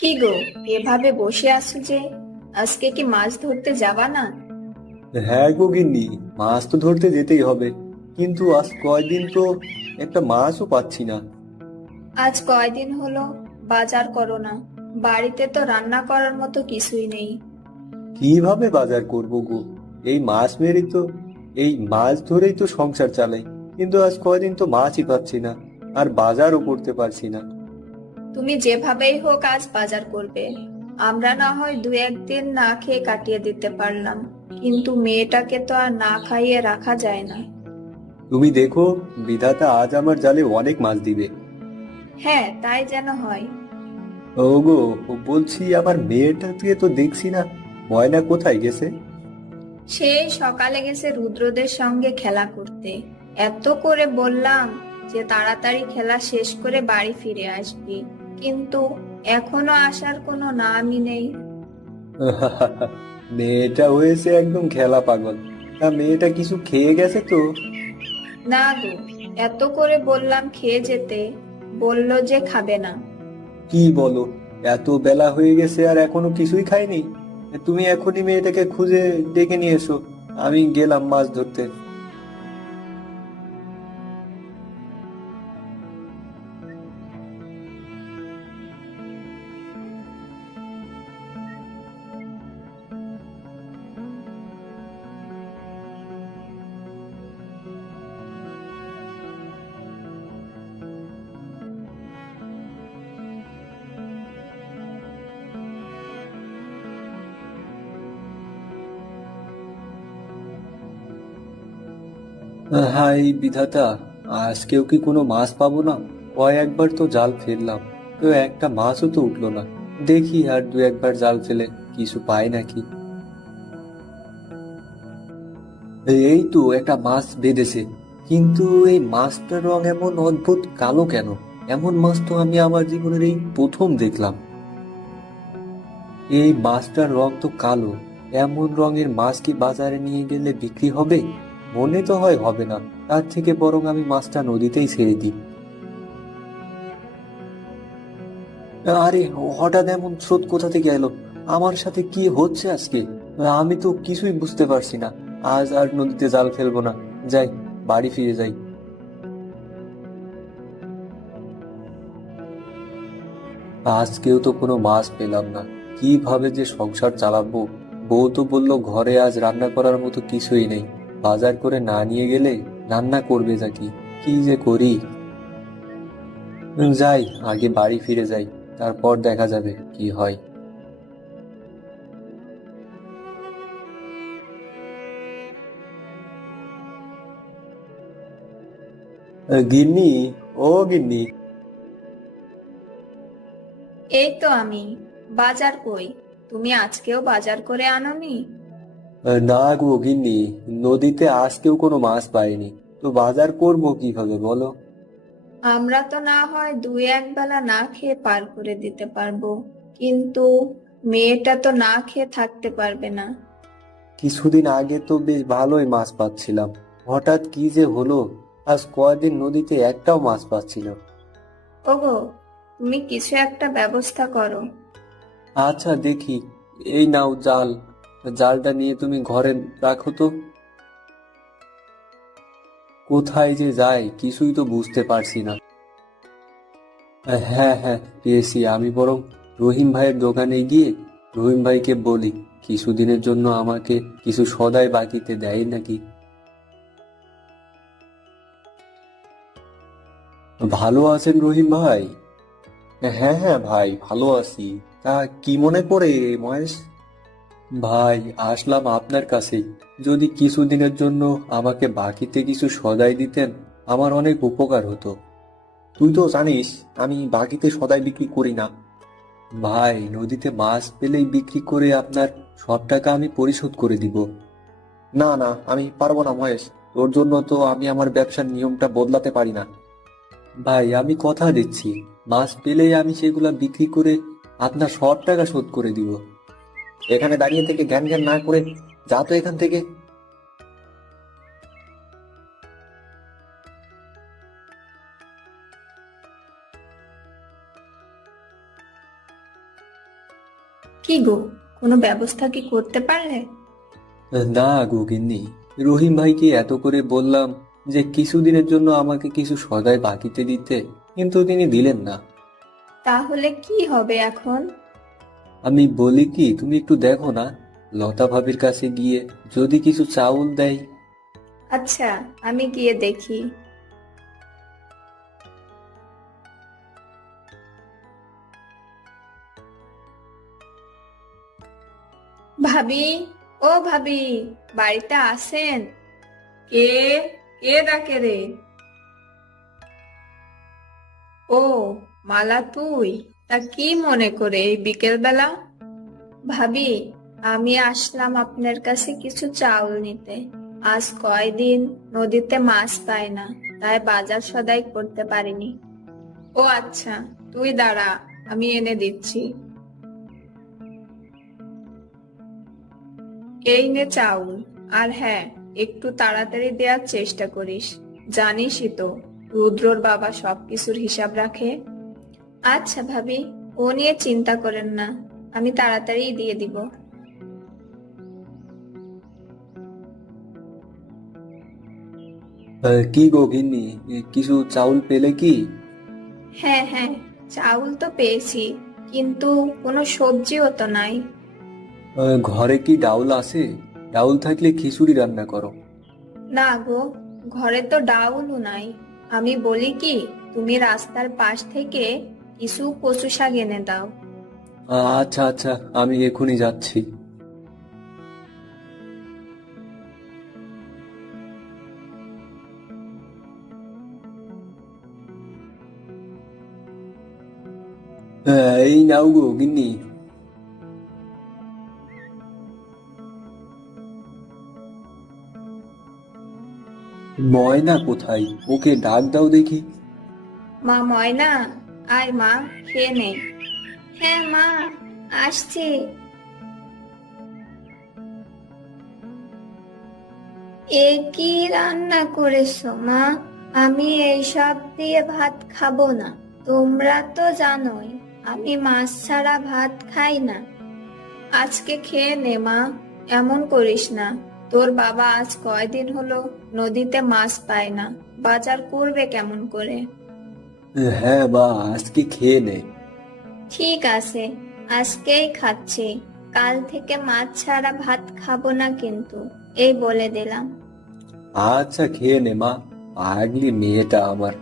কি গো, এভাবে বসে আছো যে? আজকে কি মাছ ধরতে যাবা না? হ্যাঁ গো গিন্নি, মাছ তো ধরতে যেতেই হবে, কিন্তু আজ কয়দিন তো একটা মাছও পাচ্ছি না। আজ কয়দিন হলো বাজার করো না? বাড়িতে তো রান্না করার মতো কিছুই নেই। কিভাবে বাজার করবো গো? এই মাছ মেরেই তো, এই মাছ ধরেই তো সংসার চালাই, কিন্তু আজ কয়দিন তো মাছই পাচ্ছি না, আর বাজারও করতে পারছি না। তুমি যেভাবেই হোক আজ বাজার করবে। আমরা না হয় দু একদিন না খেয়ে কাটিয়ে দিতে পারলাম, কিন্তু মেয়েটাকে তো আর না খাইয়ে রাখা যায় না। তুমি দেখো, বিধাতা আজ আমার জালে অনেক মাছ দিবে। হ্যাঁ, তাই যেন হয়। ওগো, বলছি আমার মেয়েটাকে তো দেখছি না, ময়না কোথায় গেছে? সেই সকালে গেছে রুদ্রদের সঙ্গে খেলা করতে। এত করে বললাম যে তাড়াতাড়ি খেলা শেষ করে বাড়ি ফিরে আসবি, কিন্তু এখনো আসার কোনো নামই নেই। মেয়েটা হয়েছে একদম খেলা পাগল। তা মেয়েটা কিছু খেয়ে গেছে তো? না গো, এত করে বললাম খেয়ে যেতে, বলল যে খাবে না। কি বলো, এত বেলা হয়ে গেছে আর এখনো কিছুই খাইনি? তুমি এখনই মেয়েটাকে খুঁজে ডেকে নিয়ে এসো, আমি গেলাম মাছ ধরতে। হাই বিধাতা, আজকেও কি কোনো মাছ পাবো না? কয়েকবার তো জাল ফেললাম, তো একটা মাছও তো উঠলো না। দেখি আর দু একবার জাল ফেলে কিছু পাই নাকি। এই তো একটা মাছ বেঁধেছে, কিন্তু এই মাছটার রং এমন অদ্ভুত কালো কেন? এমন মাছ তো আমি আমার জীবনের এই প্রথম দেখলাম। এই মাছটার রং তো কালো, এমন রঙের মাছ কি বাজারে নিয়ে গেলে বিক্রি হবে? মনে তো হয় হবে না, তার থেকে বরং আমি মাছটা নদীতেই ছেড়ে দিই। আরে, হঠাৎ এমন স্রোত কোথা থেকে এলো? আমার সাথে কি হচ্ছে আজকে? আমি তো কিছুই বুঝতে পারছি না। আজ আর নদীতে জাল ফেলবো না, যাই, বাড়ি ফিরে যাই। আজকেও তো কোনো মাছ পেলাম না, কিভাবে যে সংসার চালাবো? বউ তো বললো ঘরে আজ রান্না করার মতো কিছুই নেই, বাজার করে না নিয়ে গেলে রান্না করবে যা কি? কি যে করি! যাই, আগে বাড়ি ফিরে যাই, তারপর দেখা যাবে কি হয়। গিন্নি, ও গিন্নি। এই তো আমি। বাজার কই? তুমি আজকেও বাজার করে আনোনি? না গো গিন্নি, নদীতে আজকেও কোনো মাছ পাইনি, তো বাজার করবো কিভাবে বলো? আমরা তো না হয় দুই এক বেলা না খেয়ে পার করে দিতে পারবো, কিন্তু মেয়েটা তো না খেয়ে থাকতে পারবে না। কিছুদিন আগে তো বেশ ভালোই মাছ পাচ্ছিলাম, হঠাৎ কি যে হলো? আজ কয়দিন নদীতে একটাও মাছ পাচ্ছি না। ওগো, তুমি কিছু একটা ব্যবস্থা করো। আচ্ছা দেখি, এই নাও জাল, জালটা নিয়ে তুমি ঘরে রাখো তো। কোথায় যে যায় কিছুই তো বুঝতে পারছি না। হ্যাঁ হ্যাঁ, পেয়েছি। আমি বরং রহিম ভাইয়ের দোকানে গিয়ে রহিম ভাইকে বলি কিছুদিনের জন্য আমাকে কিছু সদাই বাকিতে দেয় নাকি। ভালো আছেন রহিম ভাই? হ্যাঁ হ্যাঁ ভাই, ভালো আছি। তা কি মনে পড়ে মহেশ? ভাই, আসলাম আপনার কাছেই, যদি কিছুদিনের জন্য আমাকে বাকিতে কিছু সদাই দিতেন, আমার অনেক উপকার হতো। তুই তো জানিস আমি বাকিতে সদাই বিক্রি করি না। ভাই, নদীতে মাছ পেলেই বিক্রি করে আপনার সব টাকা আমি পরিশোধ করে দিব। না না, আমি পারবো না মহেশ, তোর জন্য তো আমি আমার ব্যবসার নিয়মটা বদলাতে পারি না। ভাই, আমি কথা দিচ্ছি, মাছ পেলেই আমি সেগুলা বিক্রি করে আপনার সব টাকা শোধ করে দিব। এখানে দাঁড়িয়ে থেকে জ্ঞান জ্ঞান না করে যা তো এখান থেকে। কি গো, কোনো ব্যবস্থা কি করতে পারলে? না গো গিন্নি, রহিম ভাইকে এত করে বললাম যে কিছুদিনের জন্য আমাকে কিছু সদাই বাকিতে দিতে, কিন্তু তিনি দিলেন না। তাহলে কি হবে এখন? আমি বলি কি, তুমি একটু দেখো না, লতা ভাবির কাছে গিয়ে যদি কিছু চাউল দেয়। আচ্ছা, আমি গিয়ে দেখি। ভাবি, ও ভাবি, বাড়িতে আছেন? কে? কে ডাকে রে? ও, মালা তুই? তা কি মনে করে এই বিকেল বেলা? ভাবি, আমি আসলাম আপনার কাছে কিছু চাউল নিতে। আজ কয়দিন নদীতে মাছ পাই না, তাই বাজার সদাই করতে পারিনি। ও আচ্ছা, তুই দাঁড়া, আমি এনে দিচ্ছি। এই নে চাউল। আর হ্যাঁ, একটু তাড়াতাড়ি দেওয়ার চেষ্টা করিস। জানিসই তো, রুদ্রর বাবা সবকিছুর হিসাব রাখে। আচ্ছা ভাবি, ও নিয়ে চিন্তা করেন না, আমি তাড়াতাড়ি দিয়ে দিব। কি গো গিন্নি, কিছু চাউল পেলে কি? হ্যাঁ হ্যাঁ, চাউল তো পেয়েছি, কিন্তু কোনো সবজিও তো নাই। ঘরে কি ডাউল আছে? ডাউল থাকলে খিচুড়ি রান্না করো। না গো, ঘরে তো ডাউলও নাই। আমি বলি কি, তুমি রাস্তার পাশ থেকে কিছু কচু শাক এনে দাও। আচ্ছা আচ্ছা, আমি এখনই যাচ্ছি। এই নাও গো গিন্নি। ময়না কোথায়? ওকে ডাক দাও দেখি। মা ময়না, আয় মা, খেয়ে নে। হ্যাঁ মা, আসছি। এ কি রান্না করেছো মা? আমি এইসব দিয়ে ভাত খাবো না। তোমরা তো জানোই আমি মাছ ছাড়া ভাত খাই না। আজকে খেয়ে নে মা, এমন করিস না। তোর বাবা আজ কয়দিন হলো নদীতে মাছ পায় না, বাজার করবে কেমন করে? হ্যাঁ মা, আজকে খেয়ে নে। ঠিক আছে, আজকেই খাচ্ছি। কাল থেকে মাছ ছাড়া ভাত খাবো না কিন্তু, এই বলে দিলাম। আচ্ছা খেয়ে নে মা, পাগলি মেয়েটা আমার।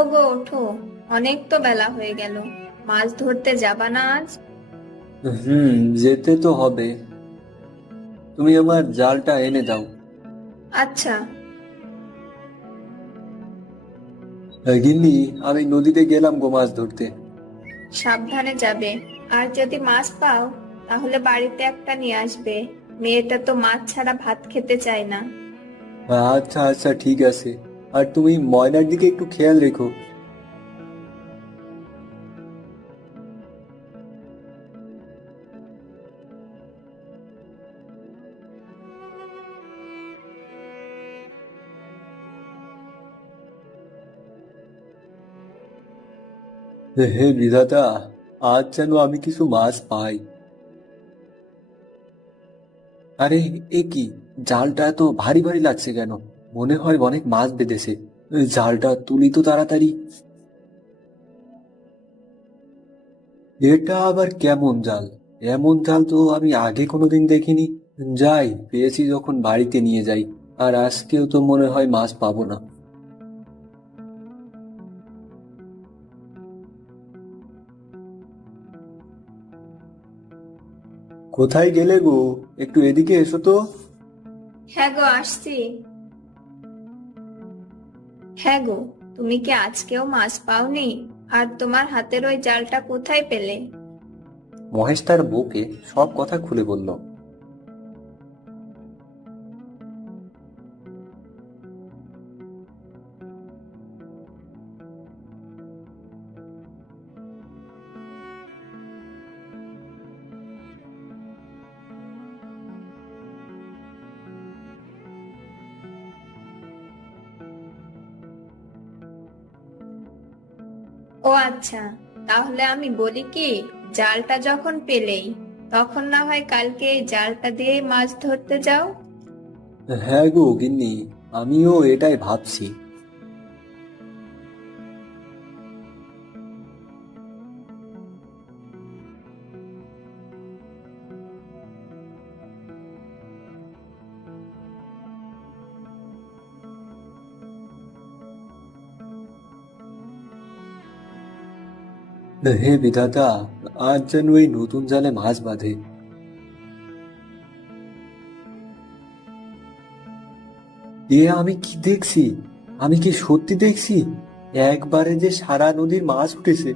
ওগো ওঠো, অনেক তো বেলা হয়ে গেল। মাছ ধরতে যাবা না আজ? যেতে তো হবে। তুমি আমার জালটা এনে দাও। আচ্ছা। গিন্নি, আমি নদীতে গেলাম গো মাছ ধরতে। সাবধানে যাবে। আর যদি মাছ পাও, তাহলে বাড়িতে একটা নিয়ে আসবে। মেয়েটা তো মাছ ছাড়া ভাত খেতে চায় না। আচ্ছা আচ্ছা ঠিক আছে। আর তুমি ময়নার দিকে একটু খেয়াল রেখো। হে বিধাতা, আজ যেন আমি কিছু মাছ পাই। আরে, এ কি, জালটা এত ভারী ভারী লাগছে কেন? মনে হয় অনেক মাছ বেঁধেছে। জালটা তুলি তো তাড়াতাড়ি। এটা আবার কেমন জাল? এমন জাল তো আমি আগে কোনোদিন দেখিনি। যাই, পেয়েছি যখন বাড়িতে নিয়ে যাই। আর আজকেও তো মনে হয় মাছ পাবো না। কোথায় গেলে গো? একটু এদিকে এসো তো। হ্যাঁ গো, আসছি। হ্যাঁ গো, তুমি কি আজকেও মাছ পাওনি? আর তোমার হাতের ওই জালটা কোথায় পেলে? মহেশ তার বউকে সব কথা খুলে বলল। ও আচ্ছা, তাহলে আমি বলি কি, জালটা যখন পেলেই তখন না হয় কালকে এই জালটা দিয়ে মাছ ধরতে যাও। হ্যাঁ গো গিন্নি, আমিও এটাই ভাবছি। হে বিধাতা, আজ যেন এই নতুন জালে মাছ বাঁধে। আমি কি দেখছি? আমি কি সত্যি দেখছি? একবারে যে সারা নদীর মাছ উঠেছে!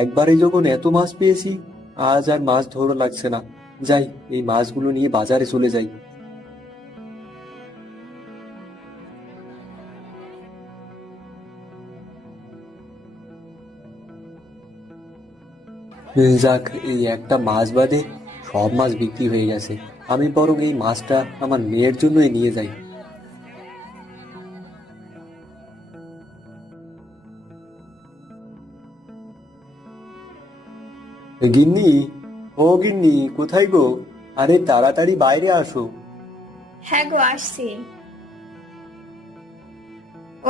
একবারে যখন এত মাছ পেয়েছি, আজ আর মাছ ধরা লাগছে না। যাই, এই মাছগুলো নিয়ে বাজারে চলে যাই। যাক, এই একটা মাছ বাদে সব মাছ বিক্রি হয়ে গেছে। আমি বরং এই মাছটা আমার মেয়ের জন্যই নিয়ে যাই। গিন্নি, ও গিন্নি, কোথায় গো? আরে তাড়াতাড়ি বাইরে আসো। হ্যাঁ গো, আসছি।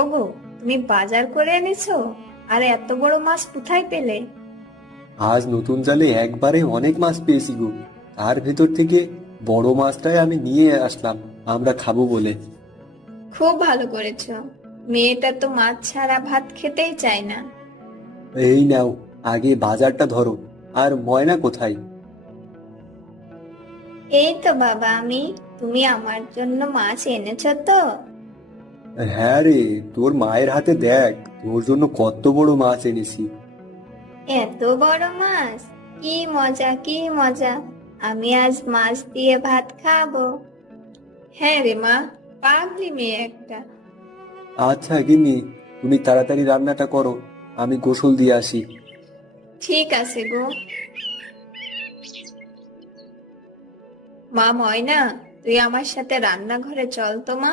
ওগো, তুমি বাজার করে এনেছো? আর এত বড় মাছ কোথায় পেলে? আজ নতুন জালে একবারে অনেক মাছ পেয়েছি গো। তার ভেতর থেকে বড় মাছটাই আমি নিয়ে আসলাম, আমরা খাবো বলে। খুব ভালো করেছো। মেয়েটা তো মাছ ছাড়া ভাত খেতেই চায় না। এই নাও, আগে বাজারটা ধরো। আর ময়না কোথায়? এই তো বাবা, তুমি আমার জন্য মাছ এনেছো তো? হ্যাঁ রে, তোর মায়ের হাতে দেখ, তোর জন্য কত বড় মাছ এনেছি। এত বড় মাছ! কি মজা, কি মজা! আমি আজ মাছ দিয়ে ভাত খাবো। হ্যাঁ রে মা, পাগলি মেয়ে একটা। আচ্ছা গিন্নি, তুমি তাড়াতাড়ি রান্নাটা করো, আমি গোসল দিয়ে আসি। ঠিক আছে গো। মা ময়না, তুই আমার সাথে রান্নাঘরে চল তো মা।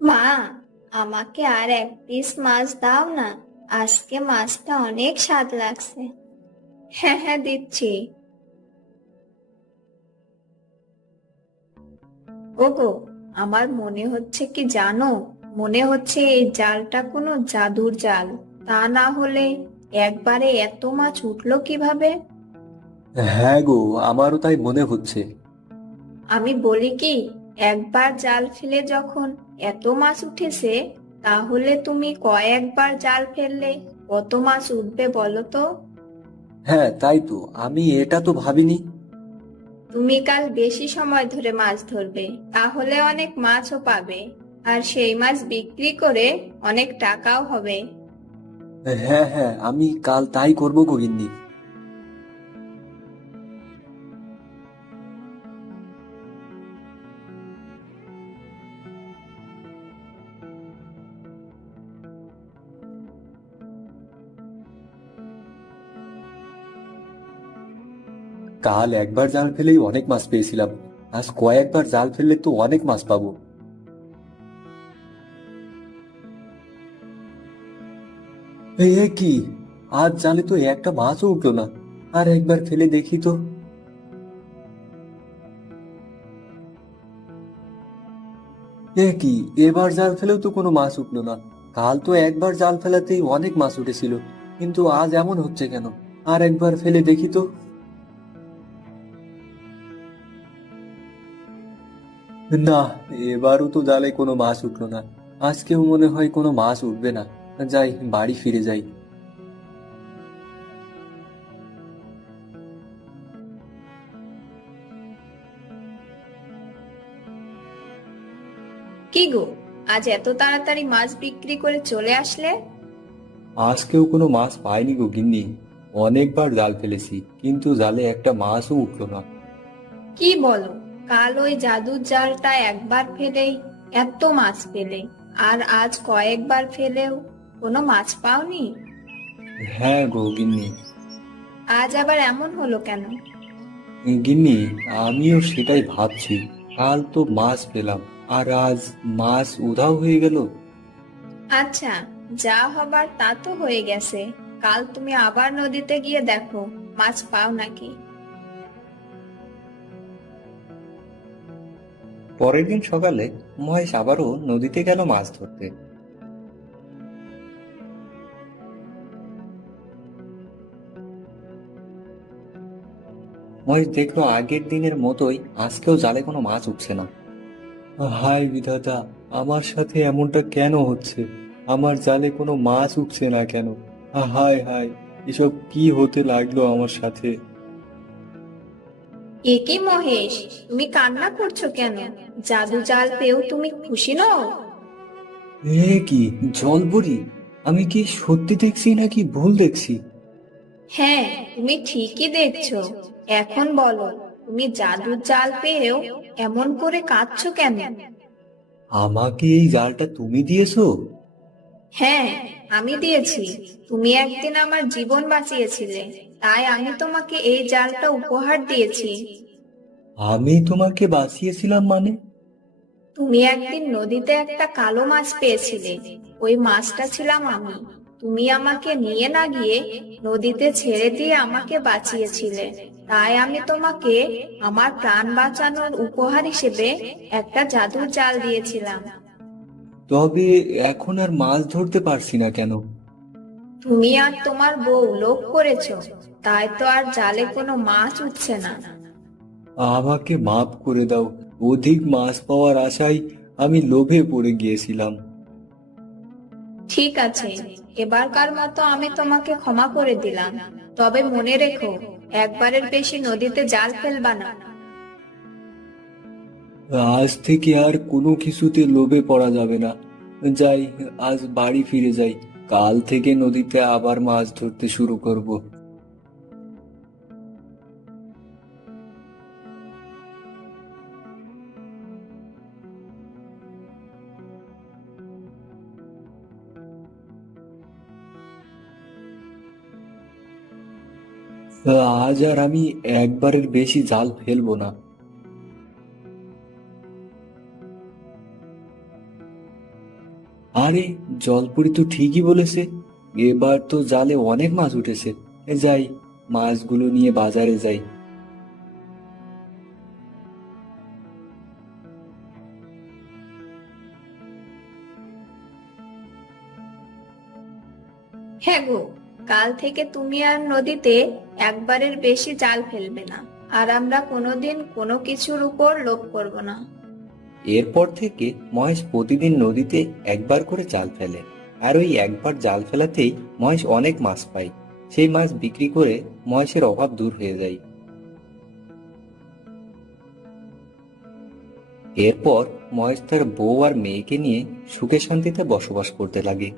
মা, আমাকে আর এক পিস মাছ দাও না। আজকে মাছটা অনেক স্বাদ লাগছে। হ্যাঁ হ্যাঁ, দিচ্ছি। ওগো, আমার মনে হচ্ছে কি জানো, মনে হচ্ছে এই জালটা কোনো জাদুর জাল। তা না হলে একবারে এত মাছ উঠলো কিভাবে? হ্যাঁ গো, আমারও তাই মনে হচ্ছে। আমি বলি কি, একবার জাল ফেলে যখন এত মাছ উঠেছে, তাহলে তুমি কয়েকবার জাল ফেললে কত মাছ উঠবে বলো তো? হ্যাঁ তাই তো, আমি এটা তো ভাবিনি। তুমি কাল বেশি সময় ধরে মাছ ধরবে, তাহলে অনেক মাছও পাবে। আর সেই মাছ বিক্রি করে অনেক টাকাও হবে। হ্যাঁ হ্যাঁ, আমি কাল তাই করবো গো গিন্নি। কাল একবার জাল ফেলেই অনেক মাছ পেয়েছিলাম, আজ কয়েকবার জাল ফেললে তো অনেক মাছ পাবো। এ কি, আজ জালে তো একটা মাছও উঠলো না। আর একবার ফেলে দেখি তো। এ কি, এবার জাল ফেলেও তো কোনো মাছ উঠলো না। কাল তো একবার জাল ফেলাতেই অনেক মাছ উঠেছিল, কিন্তু আজ এমন হচ্ছে কেন? আর একবার ফেলে দেখি তো। না, এবারও তো জালে কোনো মাছ উঠলো না। আজকেও মনে হয় কোনো মাছ উঠবে না। যাই, বাড়ি ফিরে যাই। কি গো, আজ এত তাড়াতাড়ি মাছ বিক্রি করে চলে আসলে? আজকেও কোনো মাছ পাইনি গো গিন্নি। অনেকবার জাল ফেলেছি, কিন্তু জালে একটা মাছও উঠলো না। কি বলো, কাল ওই জাদুর জালটা একবার ফেলেই এত মাছ পেলে, আর আজ কয়েকবার ফেলেও কোনো মাছ পাওনি? হ্যাঁ গো গিন্নি। আজ আবার এমন হলো কেন? গিন্নি, আমিও সেটাই ভাবছি। কাল তো মাছ পেলাম, আর আজ মাছ উধাও হয়ে গেল। আচ্ছা, যা হবার তা তো হয়ে গেছে। কাল তুমি আবার নদীতে গিয়ে দেখো মাছ পাও নাকি। পরের দিন সকালে মহেশ আবারও নদীতে গেল মাছ ধরতে। মহেশ দেখলো আগের দিনের মতোই আজকেও জালে কোনো মাছ উঠছে না। হায় বিধাতা, আমার সাথে এমনটা কেন হচ্ছে? আমার জালে কোনো মাছ উঠছে না কেন? হায় হায়, এসব কি হতে লাগলো আমার সাথে? এ কি মহেশ, তুমি কান্না করছো কেন? জাদু জাল পেয়েও তুমি খুশি নও? এ কি জলপরি? আমি কি সত্যি দেখছি নাকি ভুল দেখছি? হ্যাঁ, তুমি ঠিকই দেখছো। এখন বলো, তুমি জাদুর জাল পেয়েও এমন করে কাঁদছো কেন? আমাকে এই জালটা তুমি দিয়েছো? হ্যাঁ, আমি দিয়েছি। তুমি একদিন আমার জীবন বাঁচিয়েছিলে, তাই আমি তোমাকে এই জালটা উপহার দিয়েছি। আমি তোমাকে বাঁচিয়েছিলাম মানে? তুমি একদিন নদীতে একটা কালো মাছ পেয়েছিলে, ওই মাছটা ছিলাম আমি। তুমি আমাকে নিয়ে না গিয়ে নদীতে ছেড়ে দিয়ে আমাকে বাঁচিয়েছিলে, তাই আমি তোমাকে আমার প্রাণ বাঁচানোর উপহার হিসেবে একটা জাদুর জাল দিয়েছিলাম। তবে এখন আর মাছ ধরতে পারছি না কেন? তুমি আর তোমার বউ লোভ করেছো, তাই তো আর জালে কোনো মাছ উঠছে না। আমাকে মাফ করে দাও। অধিক মাছ পাওয়ার আশায় আমি লোভে পড়ে গিয়েছিলাম। ঠিক আছে, এবারকার মতো আমি তোমাকে ক্ষমা করে দিলাম। তবে মনে রেখো, একবারের বেশি নদীতে জাল ফেলবা না। আজ থেকে আর কোনো কিছুতে লোভে পড়া যাবে না। যাই, আজ বাড়ি ফিরে যাই। কাল থেকে নদীতে আবার মাছ ধরতে শুরু করব। আজ আর আমি একবারের বেশি জাল ফেলবো না। আরে, জলপুরি তো ঠিকই বলেছে। এবার তো জালে অনেক মাছ উঠেছে। যাই, মাছগুলো নিয়ে বাজারে যাই। হ্যাঁ গো, কাল থেকে তুমি আর নদীতে একবারের বেশি জাল ফেলবে না। আর আমরা কোনোদিন কোনো কিছুর উপর লোভ করব না। এরপর থেকে মহেশ প্রতিদিন নদীতে একবার করে জাল ফেলে। আর ওই একবার জাল ফেলাতেই মহেশ অনেক মাছ পায়। সেই মাছ বিক্রি করে মহেশের অভাব দূর হয়ে যায়। এরপর মহেশ তার বউ আর মেয়েকে নিয়ে সুখে শান্তিতে বসবাস করতে লাগে।